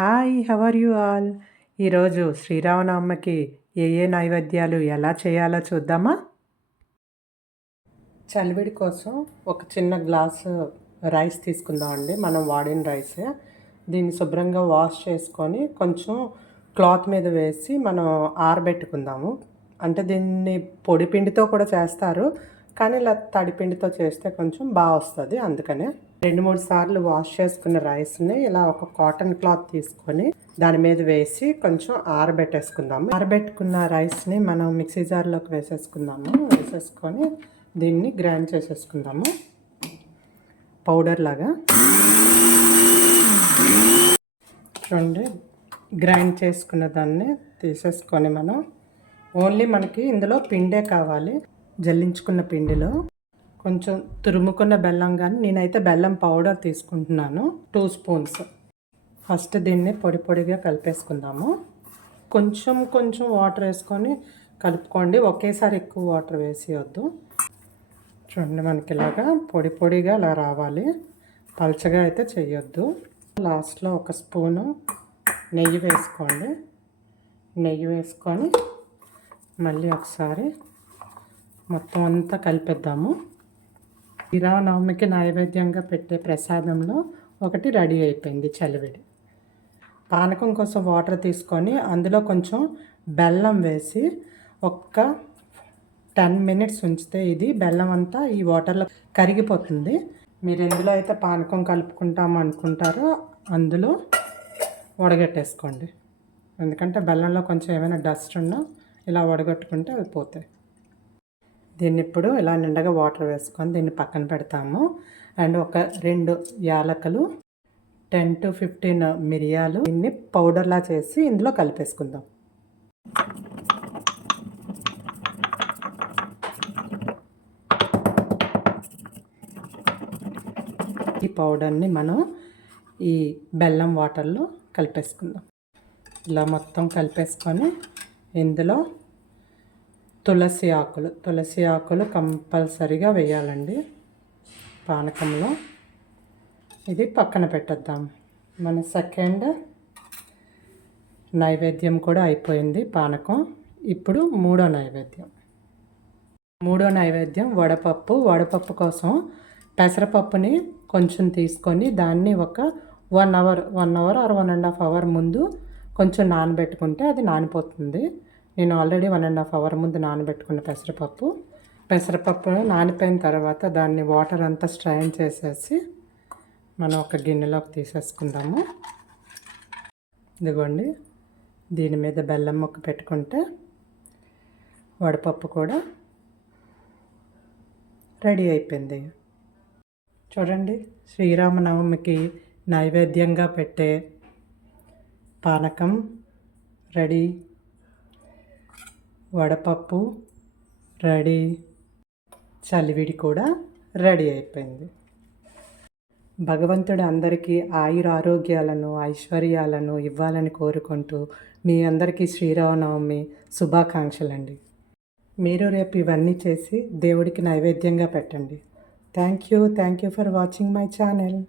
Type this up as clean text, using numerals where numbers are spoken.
Hi, how are you all? ఈరోజు శ్రీరామనవమికి ఏ నైవేద్యాలు ఎలా చేయాలో చూద్దామా? చలివిడి కోసం ఒక చిన్న గ్లాసు రైస్ తీసుకుందామండి. మనం వాడిన రైసే. దీన్ని శుభ్రంగా వాష్ చేసుకొని కొంచెం క్లాత్ మీద వేసి మనం ఆరబెట్టుకుందాము. అంటే దీన్ని పొడి పిండితో కూడా చేస్తారు, కానీ ఇలా తడిపిండితో చేస్తే కొంచెం బాగా వస్తుంది. అందుకనే 2-3 సార్లు వాష్ చేసుకున్న రైస్ని ఇలా ఒక కాటన్ క్లాత్ తీసుకొని దాని మీద వేసి కొంచెం ఆరబెట్టేసుకుందాము. ఆరబెట్టుకున్న రైస్ని మనం మిక్సీ జార్లోకి వేసేసుకొని దీన్ని గ్రైండ్ చేసేసుకుందాము పౌడర్ లాగా. చూడండి, గ్రైండ్ చేసుకున్న దాన్ని తీసేసుకొని ఓన్లీ మనకి ఇందులో పిండే కావాలి. జల్లించుకున్న పిండిలో కొంచెం తురుముకున్న బెల్లం, కానీ నేనైతే బెల్లం పౌడర్ తీసుకుంటున్నాను 2 స్పూన్స్. ఫస్ట్ దీన్ని పొడి పొడిగా కలిపేసుకుందాము. కొంచెం వాటర్ వేసుకొని కలుపుకోండి, ఒకేసారి ఎక్కువ వాటర్ వేసేయొద్దు. చూడండి, మనకి ఇలాగా పొడి పొడిగా అలా రావాలి, పలచగా అయితే చేయొద్దు. లాస్ట్లో ఒక స్పూను నెయ్యి వేసుకోండి. నెయ్యి వేసుకొని మళ్ళీ ఒకసారి మొత్తం అంతా కలిపేద్దాము. శ్రీరామనవమికి నైవేద్యంగా పెట్టే ప్రసాదంలో ఒకటి రెడీ అయిపోయింది, చలివిడి. పానకం కోసం వాటర్ తీసుకొని అందులో కొంచెం బెల్లం వేసి ఒక్క 10 మినిట్స్ ఉంచితే ఇది బెల్లం అంతా ఈ వాటర్లో కరిగిపోతుంది. మీరు ఎందులో అయితే పానకం కలుపుకుంటాం అనుకుంటారో అందులో వడగట్టేసుకోండి. ఎందుకంటే బెల్లంలో కొంచెం ఏమైనా డస్ట్ ఉన్నా ఇలా వడగట్టుకుంటే అవి పోతాయి. దీన్ని ఇప్పుడు ఇలా నిండగా వాటర్ వేసుకొని దీన్ని పక్కన పెడతాము. అండ్ ఒక 2 యాలకులు, 10 to 15 మిరియాలు దీన్ని పౌడర్లా చేసి ఇందులో కలిపేసుకుందాం. ఈ పౌడర్ని మనం ఈ బెల్లం వాటర్లో కలిపేసుకుందాం. ఇలా మొత్తం కలిపేసుకొని ఇందులో తులసి ఆకులు కంపల్సరీగా వేయాలండి పానకంలో. ఇది పక్కన పెట్టేద్దాం. మన సెకండ్ నైవేద్యం కూడా అయిపోయింది, పానకం. ఇప్పుడు మూడో నైవేద్యం వడపప్పు కోసం పెసరపప్పుని కొంచెం తీసుకొని దాన్ని ఒక 1 అవర్ ఆర్ 1.5 అవర్ ముందు కొంచెం నానబెట్టుకుంటే అది నానిపోతుంది. నేను ఆల్రెడీ 1.5 అవర్ ముందు నానబెట్టుకున్న పెసరపప్పు నానిపోయిన తర్వాత దాన్ని వాటర్ అంతా స్ట్రైన్ చేసేసి మనం ఒక గిన్నెలోకి తీసేసుకుందాము. ఇదిగోండి, దీని మీద బెల్లం ముక్క పెట్టుకుంటే వడపప్పు కూడా రెడీ అయిపోయింది. చూడండి, శ్రీరామనవమికి నైవేద్యంగా పెట్టే పానకం రెడీ, వడపప్పు రెడీ, చలివిడి కూడా రెడీ అయిపోయింది. భగవంతుడు అందరికీ ఆయురారోగ్యాలను, ఐశ్వర్యాలను ఇవ్వాలని కోరుకుంటూ మీ అందరికీ శ్రీరామనవమి శుభాకాంక్షలండి. మీరు రేపు ఇవన్నీ చేసి దేవుడికి నైవేద్యంగా పెట్టండి. Thank you for watching my channel.